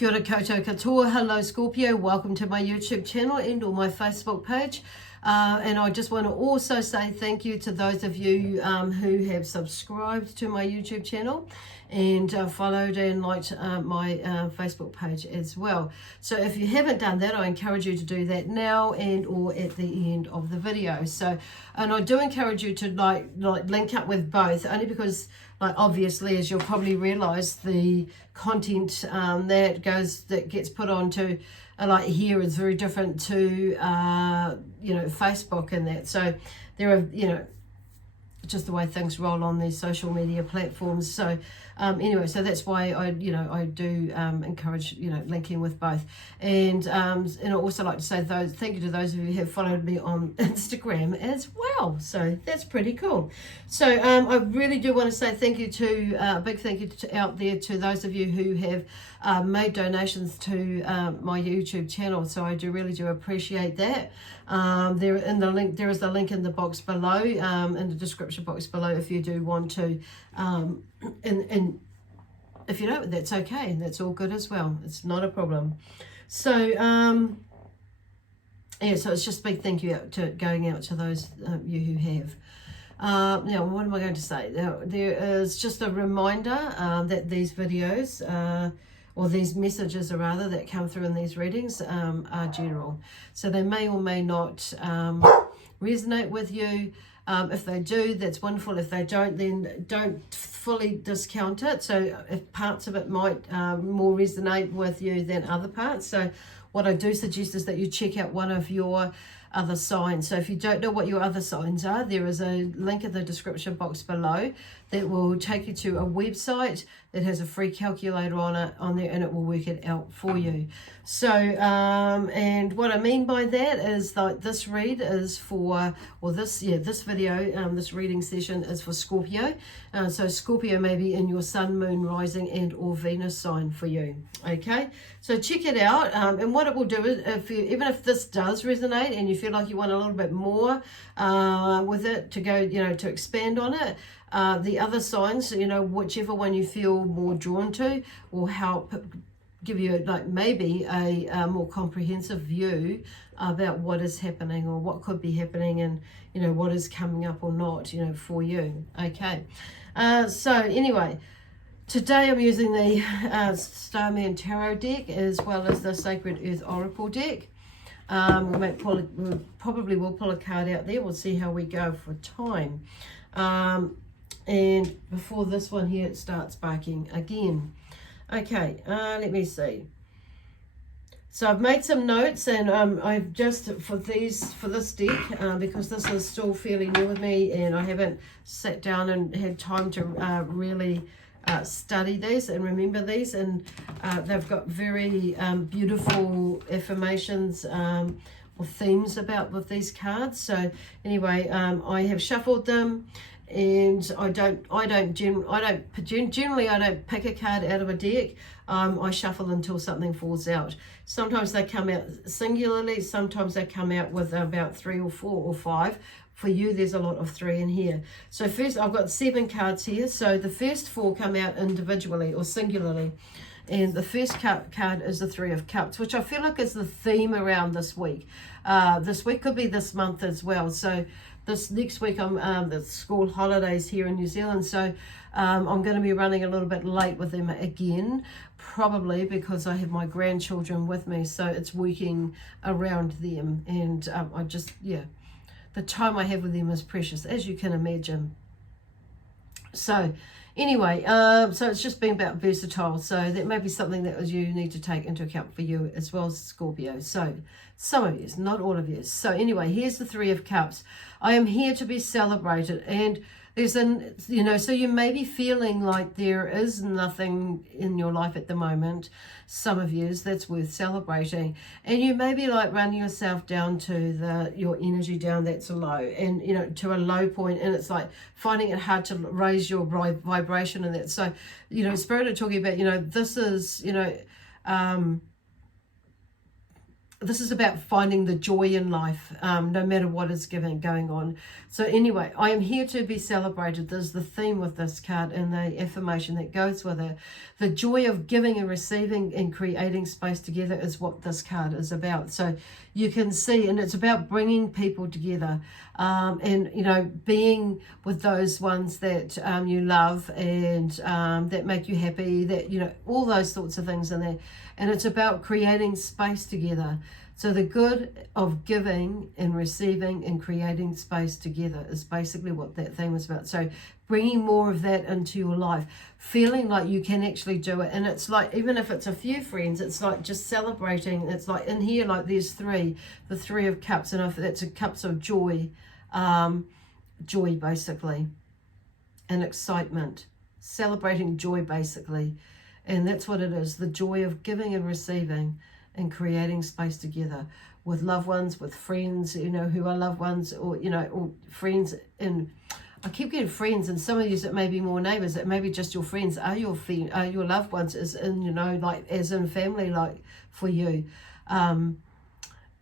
Kia ora koutou katoa. Hello Scorpio, welcome to my YouTube channel and or my Facebook page. And I just want to also say thank you to those of you who have subscribed to my YouTube channel and followed and liked my Facebook page as well. So if you haven't done that, I encourage you to do that now and or at the end of the video. So, and I do encourage you to like link up with both, only because obviously, as you'll probably realize, the content that gets put onto here is very different to Facebook and that. So there are just the way things roll on these social media platforms. So anyway, so that's why I do encourage linking with both. And I also like to say thank you to those of you who have followed me on Instagram as well. So that's pretty cool. So I really do want to say thank you to big thank you out there to those of you who have made donations to my YouTube channel. So I really do appreciate that. There is a link in the box below, in the description box below, if you do want to, and if you don't, that's okay, and that's all good as well. It's not a problem. So yeah, so it's just a big thank you going out to those you who have. Now, what am I going to say? There is just a reminder that these videos, or these messages rather, that come through in these readings are general. So they may or may not resonate with you. If they do, that's wonderful. If they don't, then don't fully discount it. So if parts of it might more resonate with you than other parts. So what I do suggest is that you check out one of your other signs. So if you don't know what your other signs are, there is a link in the description box below that will take you to a website that has a free calculator on there, and it will work it out for you. So and what I mean by that is this read is for, or this video, this reading session is for Scorpio. So Scorpio may be in your sun, moon, rising and or Venus sign for you. Okay, so check it out, and what it will do is, even if this does resonate and you feel like you want a little bit more with it to go, to expand on it, the other signs, whichever one you feel more drawn to, will help give you maybe a more comprehensive view about what is happening or what could be happening, and what is coming up or not for you. Okay, so anyway, today I'm using the Starman Tarot deck as well as the Sacred Earth Oracle deck. We probably will pull a card out there. We'll see how we go for time. And before this one here, it starts barking again. Okay, let me see. So I've made some notes, and I've just for this deck, because this is still fairly new with me, and I haven't sat down and had time to really study these and remember these, and they've got very beautiful affirmations or themes with these cards. So anyway, I have shuffled them. And generally I don't pick a card out of a deck. I shuffle until something falls out. Sometimes they come out singularly, sometimes they come out with about 3 or 4 or 5. For you, there's a lot of 3 in here. So first, I've got 7 cards here. So the first 4 come out individually or singularly. And the first card is the 3 of Cups, which I feel like is the theme around this week. This week could be this month as well. So this next week, the school holidays here in New Zealand, so I'm going to be running a little bit late with them again, probably because I have my grandchildren with me, so it's working around them, and the time I have with them is precious, as you can imagine. So anyway, so it's just been about versatile, so that may be something that you need to take into account for you as well as Scorpio. So some of you, not all of you. So anyway, here's the 3 of Cups. I am here to be celebrated, and there's so you may be feeling like there is nothing in your life at the moment, some of you, that's worth celebrating, and you may be running yourself down to your energy down that's low, and to a low point, and it's like finding it hard to raise your vibration and that. So Spirit are talking about this is this is about finding the joy in life, no matter what is going on. So anyway, I am here to be celebrated. There's the theme with this card and the affirmation that goes with it. The joy of giving and receiving and creating space together is what this card is about. So you can see, and it's about bringing people together, and, you know, being with those ones that you love and that make you happy, that, you know, all those sorts of things in there. And it's about creating space together. So the good of giving and receiving and creating space together is basically what that theme is about. So bringing more of that into your life, feeling like you can actually do it. And it's like, even if it's a few friends, it's like just celebrating. It's like in here, like there's the 3 of cups, and if that's a cups of joy, joy basically, and excitement, celebrating joy basically. And that's what it is, the joy of giving and receiving and creating space together with loved ones, with friends, you know, who are loved ones, or, you know, or friends. And I keep getting friends, and some of you, it may be more neighbours, it may be just your friends, are your loved ones, as in, you know, like as in family, like for you. And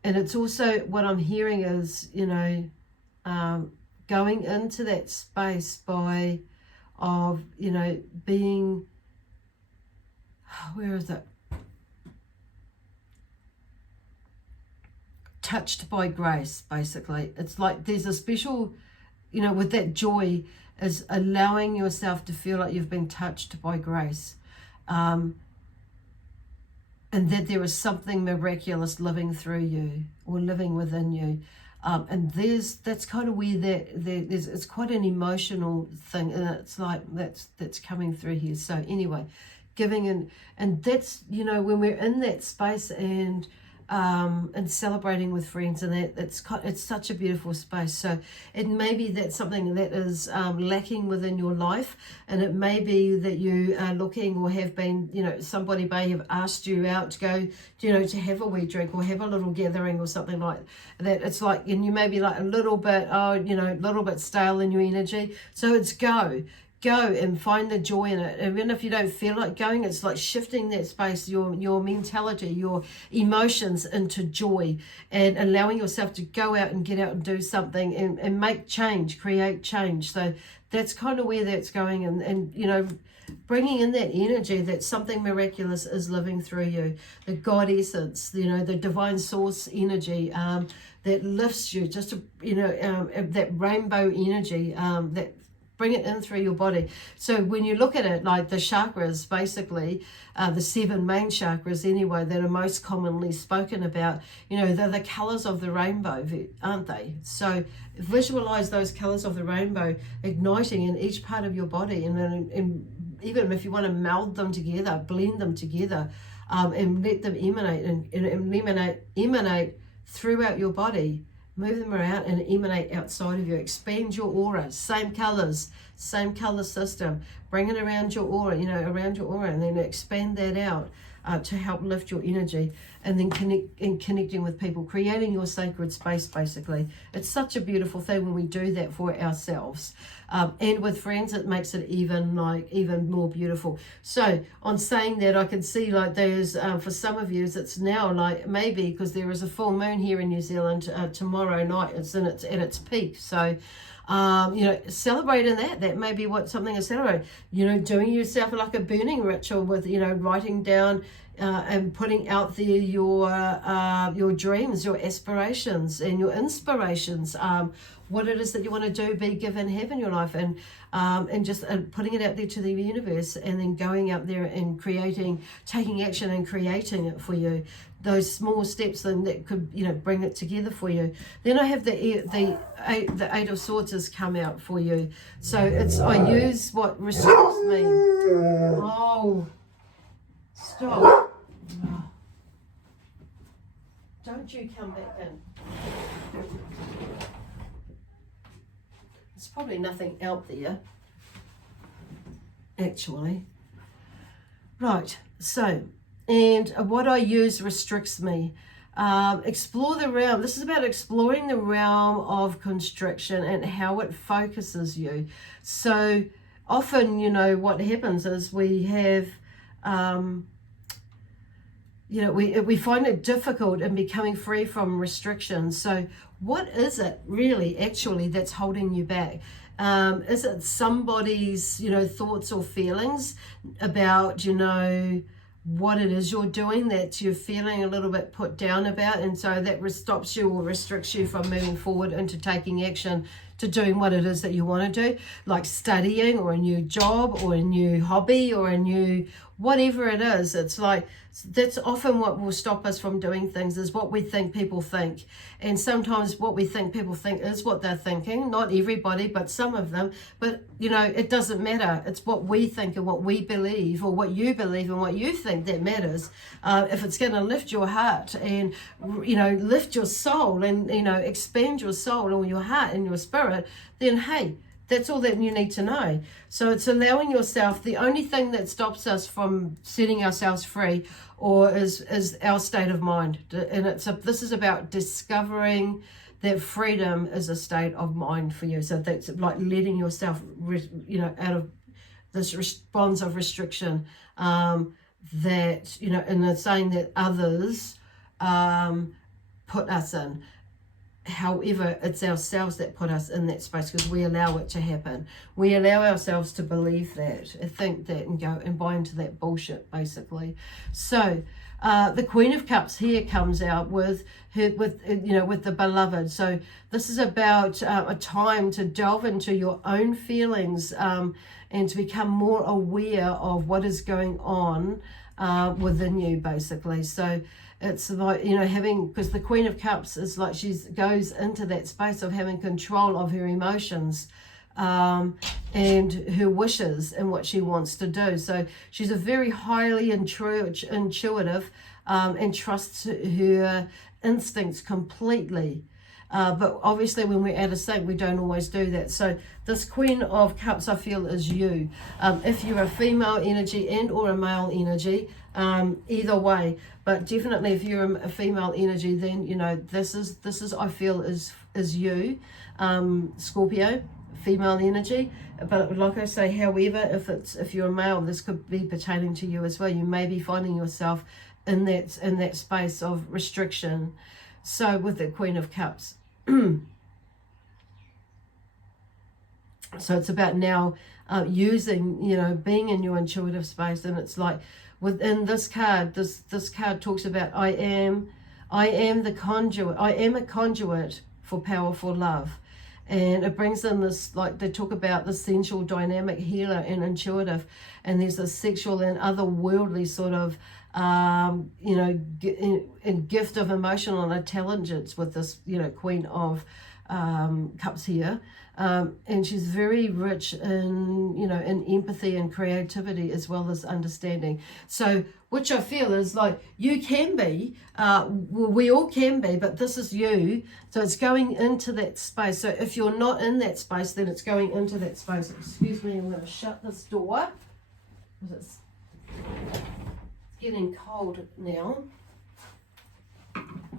it's also, what I'm hearing is, you know, going into that space of, you know, being, where is it? Touched by grace, basically. It's like there's a special, you know, with that joy is allowing yourself to feel like you've been touched by grace, and that there is something miraculous living through you or living within you. And that's kind of where there's, it's quite an emotional thing, and it's like that's coming through here. So anyway, giving and that's, you know, when we're in that space and celebrating with friends, and that it's such a beautiful space. So it may be that something that is lacking within your life, and it may be that you are looking or have been, you know, somebody may have asked you out to go, you know, to have a wee drink or have a little gathering or something like that. It's like, and you may be like a little bit, you know, a little bit stale in your energy. So it's go and find the joy in it. Even if you don't feel like going, it's like shifting that space, your mentality, your emotions into joy, and allowing yourself to go out and get out and do something and make change, create change. So that's kind of where that's going, and you know, bringing in that energy that something miraculous is living through you, the God essence, you know, the divine source energy, that lifts you, just to, you know, that rainbow energy, that bring it in through your body. So when you look at it, like the chakras, basically, the 7 main chakras anyway, that are most commonly spoken about, you know, they're the colours of the rainbow, aren't they? So visualize those colours of the rainbow igniting in each part of your body, and even if you want to meld them together, blend them together, and let them emanate and emanate throughout your body. Move them around and emanate outside of you. Expand your aura. Same colors, same color system. Bring it around your aura, you know, around your aura, and then expand that out to help lift your energy. And then connecting with people, creating your sacred space, basically. It's such a beautiful thing when we do that for ourselves. And with friends, it makes it even more beautiful. So on saying that, I can see like there's, for some of you, it's now like maybe because there is a full moon here in New Zealand tomorrow night. It's at its peak. So, you know, celebrating that may be something to celebrate. You know, doing yourself like a burning ritual with, you know, writing down and putting out there your dreams, your aspirations, and your inspirations. What it is that you want to do, be, give, and have in your life, and just putting it out there to the universe, and then going out there and taking action and creating it for you. Those small steps then that could, you know, bring it together for you. Then I have the 8 of Swords has come out for you. So I use what restricts me. Oh, stop. Don't you come back in. There's probably nothing out there, actually. Right, so, and what I use restricts me. Explore the realm. This is about exploring the realm of constriction and how it focuses you. So often, you know, what happens is we have you know, we find it difficult in becoming free from restrictions. So what is it really actually that's holding you back? Is it somebody's, you know, thoughts or feelings about, you know, what it is you're doing that you're feeling a little bit put down about, and so that stops you or restricts you from moving forward into taking action to doing what it is that you want to do, like studying or a new job or a new hobby or a new whatever it is. It's like that's often what will stop us from doing things, is what we think people think. And sometimes what we think people think is what they're thinking. Not everybody, but some of them. But, you know, it doesn't matter. It's what we think and what we believe, or what you believe and what you think, that matters. If it's going to lift your heart and, you know, lift your soul and, you know, expand your soul or your heart and your spirit, then hey, that's all that you need to know. So it's allowing yourself, the only thing that stops us from setting ourselves free or is our state of mind. And this is about discovering that freedom is a state of mind for you. So that's like letting yourself, you know, out of this bonds of restriction that, you know, and the saying that others put us in. However, it's ourselves that put us in that space because we allow it to happen. We allow ourselves to believe that, think that, and go and buy into that bullshit, basically. So, the Queen of Cups here comes out with her, with the beloved. So this is about a time to delve into your own feelings and to become more aware of what is going on within you, basically. So it's like, you know, because the Queen of Cups is like goes into that space of having control of her emotions and her wishes and what she wants to do. So she's a very highly intuitive and trusts her instincts completely. But obviously when we're out of sync, we don't always do that. So this Queen of Cups, I feel, is you. If you're a female energy and or a male energy, either way. But definitely if you're a female energy, then, you know, this is I feel is you, Scorpio, female energy. But like I say, however, if you're a male, this could be pertaining to you as well. You may be finding yourself in that space of restriction. So with the Queen of Cups, so it's about now using, you know, being in your intuitive space. And it's like within this card, this card talks about I am the conduit. I am a conduit for powerful love. And it brings in this, like they talk about the sensual, dynamic, healer and intuitive. And there's a sexual and otherworldly sort of, you know, gift of emotional intelligence with this, you know, Queen of Cups here. And she's very rich in, you know, in empathy and creativity as well as understanding. So, which I feel is like you can be, we all can be, but this is you. So it's going into that space. So if you're not in that space, then it's going into that space. Excuse me, I'm going to shut this door because it's getting cold now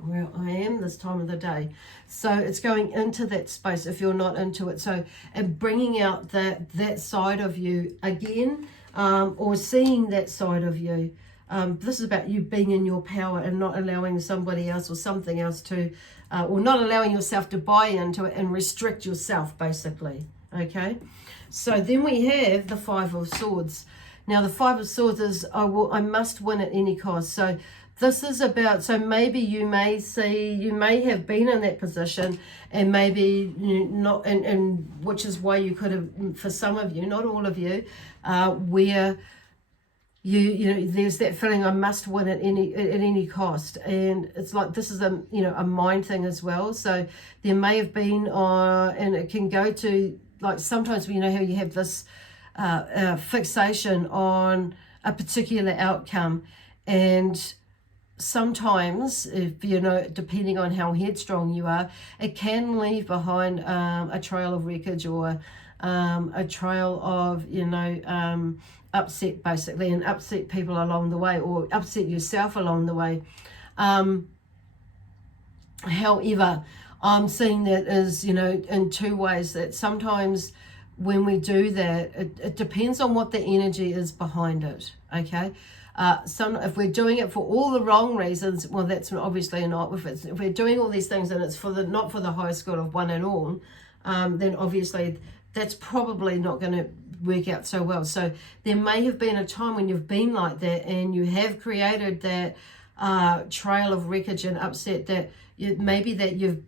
where I am this time of the day. So it's going into that space if you're not into it. So, and bringing out that side of you again, or seeing that side of you. This is about you being in your power and not allowing somebody else or something else to, or not allowing yourself to buy into it and restrict yourself, basically. Okay. So then we have the Five of Swords. Now the Five of Swords is, I must win at any cost. So this is about, so maybe you may have been in that position and maybe not, and which is why you could have, for some of you, not all of you, where you know, there's that feeling I must win at any cost. And it's like, this is a, you know, a mind thing as well. So there may have been, and it can go to, like sometimes, you know how you have this fixation on a particular outcome, and sometimes, if you know, depending on how headstrong you are, it can leave behind a trail of wreckage or a trail of, you know, upset, basically, and upset people along the way, or upset yourself along the way. However, I'm seeing that as, you know, in two ways, that sometimes when we do that, it depends on what the energy is behind it, okay? if we're doing it for all the wrong reasons, well, that's obviously not. If we're doing all these things and it's for the not for the highest good of one and all, then obviously that's probably not going to work out so well. So there may have been a time when you've been like that and you have created that trail of wreckage and upset that maybe that you've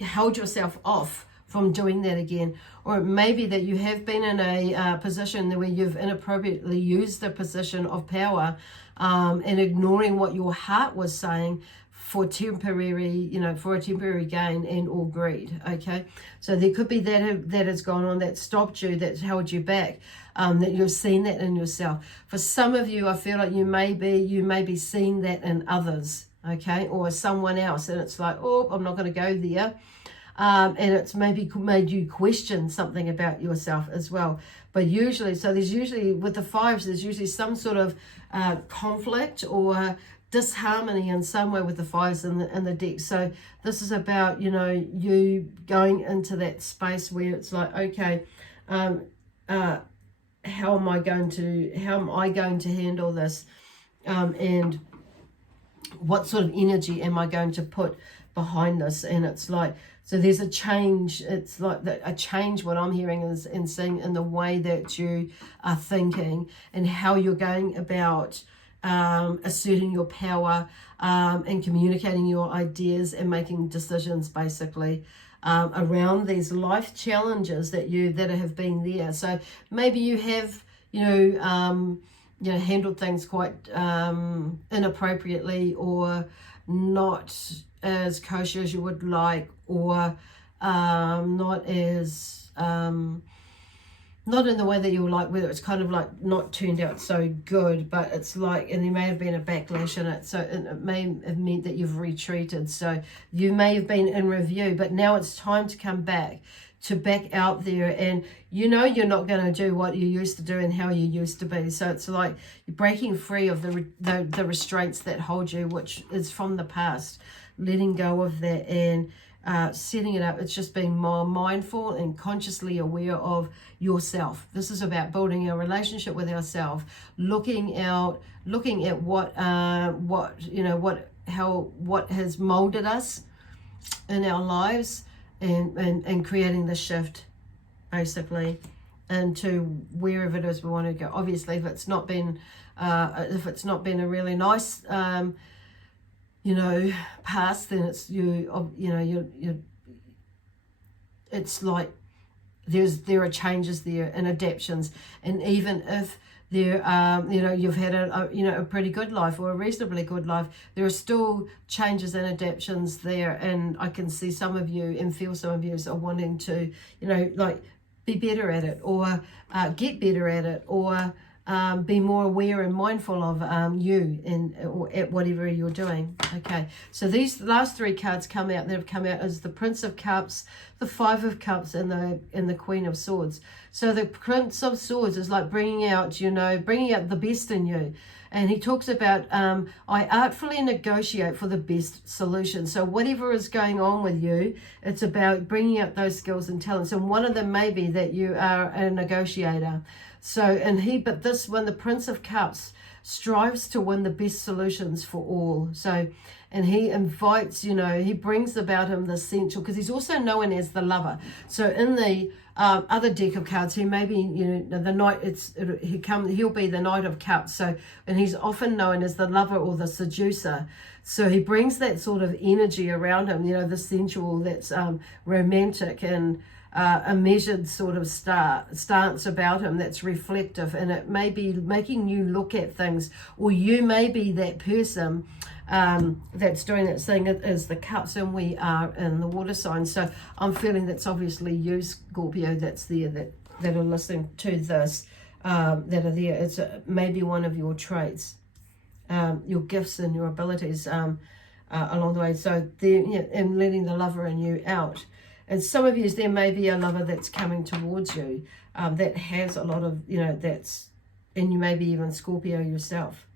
held yourself off from doing that again, or maybe that you have been in a position where you've inappropriately used the position of power and ignoring what your heart was saying for temporary, for a temporary gain and or greed. Okay, so there could be that has gone on, that stopped you, that's held you back, that you've seen that in yourself. For some of you, I feel like you may be seeing that in others, okay, or someone else, and it's like, oh, I'm not going to go there. And it's maybe made you question something about yourself as well. But there's usually with the fives, there's usually some sort of conflict or disharmony in some way with the fives in the deck. So this is about, you going into that space where it's like, okay, how am I going to handle this? And what sort of energy am I going to put behind this? And it's like, so there's a change. It's like a change. What I'm hearing is and seeing in the way that you are thinking and how you're going about asserting your power and communicating your ideas and making decisions, basically around these life challenges that have been there. So maybe you have handled things quite inappropriately or not as kosher as you would like, or not as not in the way that you would like, whether it's kind of like not turned out so good, but it's like, and there may have been a backlash in it, so it may have meant that you've retreated. So you may have been in review, but now it's time to come back out there, and you're not going to do what you used to do and how you used to be. So it's like you're breaking free of the restraints that hold you, which is from the past, letting go of that and setting it up. It's just being more mindful and consciously aware of yourself. This is about building a relationship with ourselves, looking at what has molded us in our lives, and creating the shift basically into wherever it is we want to go. Obviously, if it's not been a really nice past, then it's it's like there are changes there and adaptations, and even if there you've had a pretty good life or a reasonably good life, there are still changes and adaptations there, and I can see some of you and feel some of you are wanting to be better at it, or get better at it, or be more aware and mindful of you or at whatever you're doing. Okay, so these last three cards that have come out as the Prince of Cups, the Five of Cups, and the Queen of Swords. So the Prince of Swords is like bringing out the best in you. And he talks about, I artfully negotiate for the best solution. So whatever is going on with you, it's about bringing out those skills and talents. And one of them may be that you are a negotiator. So, when the Prince of Cups strives to win the best solutions for all. So, and he invites, he brings about him the essential, because he's also known as the lover. So in the other deck of cards, he may be, the knight, he'll be the Knight of Cups. So, and he's often known as the lover or the seducer. So he brings that sort of energy around him, the sensual, that's romantic, and a measured sort of stance about him that's reflective, and it may be making you look at things, or you may be that person that's doing that thing. It is the Cups, and we are in the water sign. So I'm feeling that's obviously you, Scorpio, that's there, that are listening to this, that are there. It's maybe one of your traits, your gifts and your abilities along the way. So and letting the lover in you out. And some of you, there may be a lover that's coming towards you that has a lot of, and you may be even Scorpio yourself.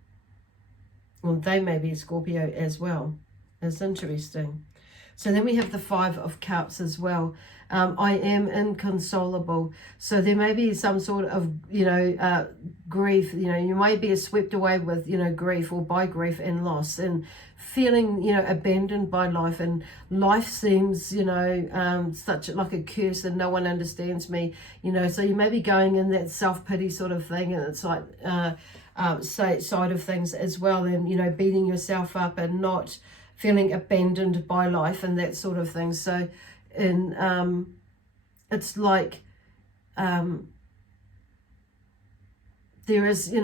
Well, they may be Scorpio as well. It's interesting. So then we have the Five of Cups as well. I am inconsolable. So there may be some sort of, grief. You might be swept away with, grief, or by grief and loss, and feeling, abandoned by life, and life seems, such like a curse, and no one understands me, so you may be going in that self-pity sort of thing, and it's like, side of things as well, and, beating yourself up and not feeling abandoned by life and that sort of thing. So, it's like, there is,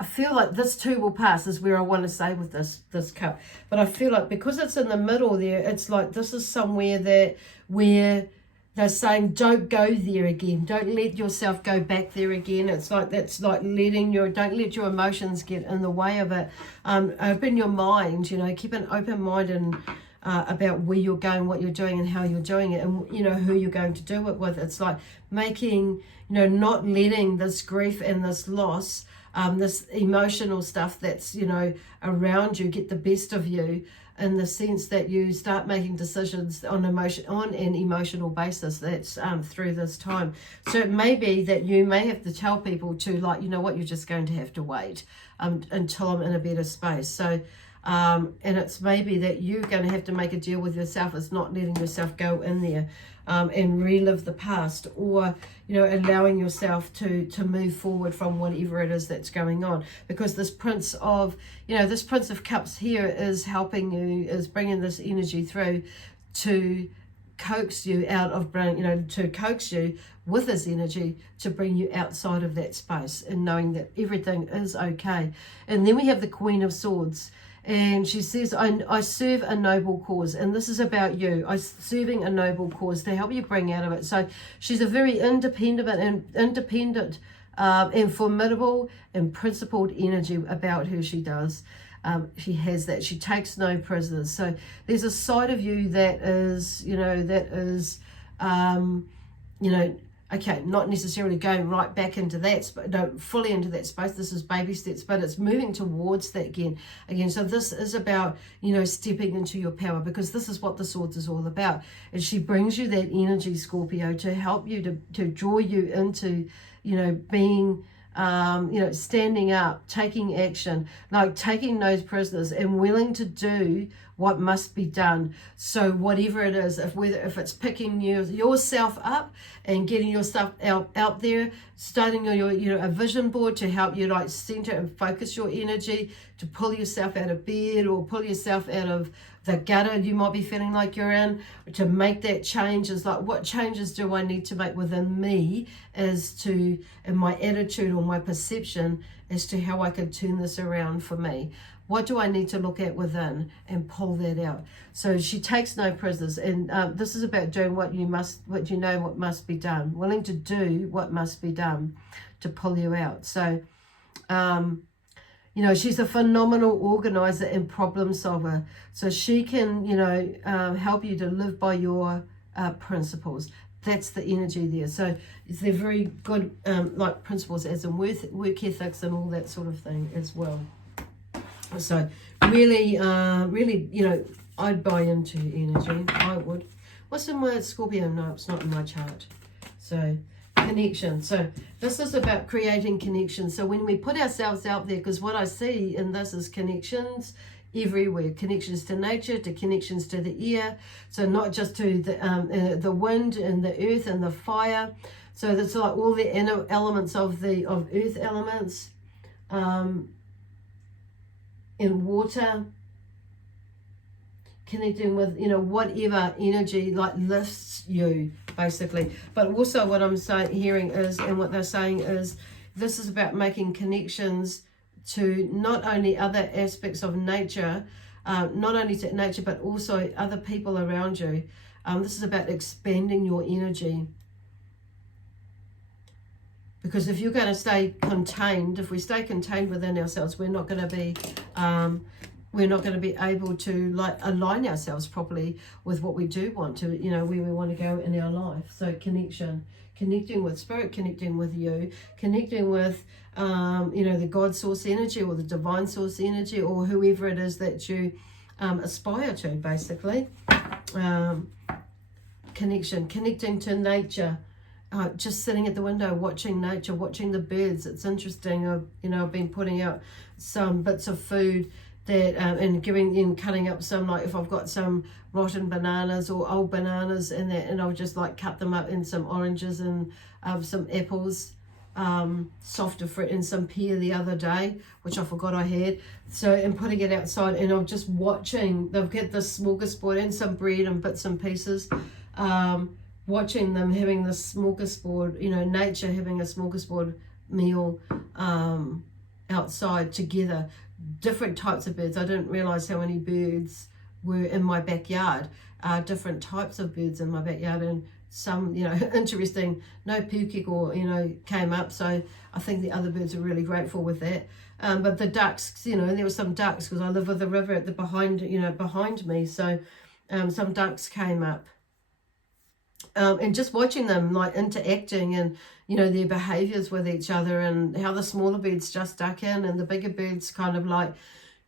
I feel like this too will pass, is where I want to say with this cup. But I feel like because it's in the middle there, it's like this is somewhere where they're saying, don't go there again. Don't let yourself go back there again. It's like, that's like don't let your emotions get in the way of it. Open your mind, keep an open mind and about where you're going, what you're doing, and how you're doing it, and, who you're going to do it with. It's like making, not letting this grief and this loss, this emotional stuff that's, around you get the best of you, in the sense that you start making decisions on an emotional basis. That's through this time. So it may be that you may have to tell people to, like, what, you're just going to have to wait until I'm in a better space. So and it's maybe that you're going to have to make a deal with yourself. It's not letting yourself go in there and relive the past, or allowing yourself to move forward from whatever it is that's going on, because this Prince of Cups here is helping you, is bringing this energy through to coax you out of to coax you with this energy to bring you outside of that space, and knowing that everything is okay. And then we have the Queen of Swords. And she says, I serve a noble cause. And this is about you. I'm serving a noble cause to help you bring out of it. So she's a very independent and formidable and principled energy about who she does. She has that. She takes no prisoners. So there's a side of you that is, okay, not necessarily going right back into that, fully into that space. This is baby steps, but it's moving towards that again. So this is about, stepping into your power, because this is what the Swords is all about. And she brings you that energy, Scorpio, to help you, to draw you into, being, standing up, taking action, like taking those prisoners, and willing to do what must be done. So whatever it is, if it's picking yourself up and getting your stuff out there, starting a vision board to help you, like, center and focus your energy, to pull yourself out of bed, or pull yourself out of the gutter you might be feeling like you're in, to make that change. Is like, what changes do I need to make within me in my attitude or my perception as to how I can turn this around for me? What do I need to look at within and pull that out? So she takes no prisoners, and this is about doing what must be done, willing to do what must be done to pull you out. So, she's a phenomenal organizer and problem solver. So she can, help you to live by your principles. That's the energy there. So they're very good, like principles as in work ethics and all that sort of thing as well. So really, I'd buy into energy. I would. What's in my Scorpio? No, it's not in my chart. So connection. So this is about creating connections. So when we put ourselves out there, because what I see in this is connections everywhere, connections to nature, to connections to the air. So not just to the wind and the earth and the fire. So that's like all the inner elements of earth elements. In water, connecting with, whatever energy like lifts you, basically. But also what I'm hearing is, and what they're saying is, this is about making connections to not only other aspects of nature, not only to nature, but also other people around you. This is about expanding your energy. Because if you're going to stay contained, if we stay contained within ourselves, we're not going to be able to, like, align ourselves properly with what we do want to, where we want to go in our life. So connecting with spirit, connecting with you, connecting with, the God source energy, or the divine source energy, or whoever it is that you aspire to, basically. connecting to nature. Just sitting at the window watching nature, watching the birds. It's interesting. I've been putting out some bits of food that and cutting up some, like if I've got some rotten bananas or old bananas and I'll just like cut them up in some oranges and some apples, softer fruit, and some pear the other day, which I forgot I had. So, and putting it outside, and I'm just watching. They've got this smorgasbord and some bread and bits and pieces. Watching them having this smorgasbord, nature having a smorgasbord meal outside together. Different types of birds. I didn't realize how many birds were in my backyard. Different types of birds in my backyard, and some, interesting. No pukik or came up, so I think the other birds are really grateful with that. But the ducks, there were some ducks because I live with the river at the behind me, so some ducks came up. And just watching them like interacting and their behaviors with each other, and how the smaller birds just duck in and the bigger birds kind of like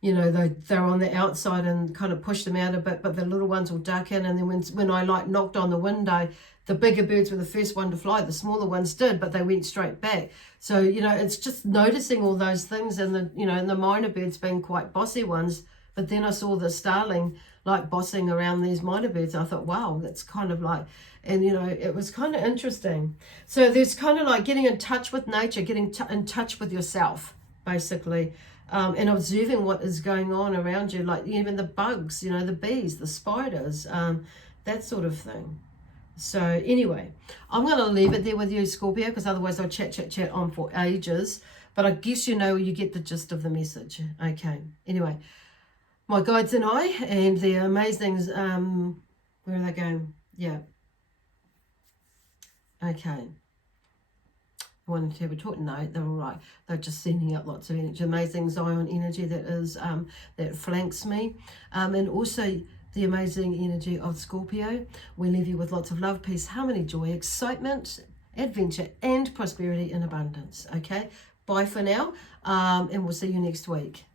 they're on the outside and kind of push them out a bit, but the little ones will duck in. And then when I like knocked on the window, the bigger birds were the first one to fly. The smaller ones did, but they went straight back. So it's just noticing all those things, and and the minor birds being quite bossy ones. But then I saw the starling like bossing around these minor birds. I thought, wow, that's kind of like, and it was kind of interesting. So there's kind of like getting in touch with nature, getting in touch with yourself, basically, and observing what is going on around you, like even the bugs, the bees, the spiders, that sort of thing. So anyway, I'm going to leave it there with you, Scorpio, because otherwise I'll chat on for ages. But I guess you get the gist of the message. Okay, anyway. My guides and I, and the amazings, where are they going? Yeah. Okay. I wanted to have a talk. No, they're all right. They're just sending out lots of energy, amazing Zion energy that flanks me. And also the amazing energy of Scorpio. We leave you with lots of love, peace, harmony, joy, excitement, adventure, and prosperity in abundance. Okay. Bye for now. And we'll see you next week.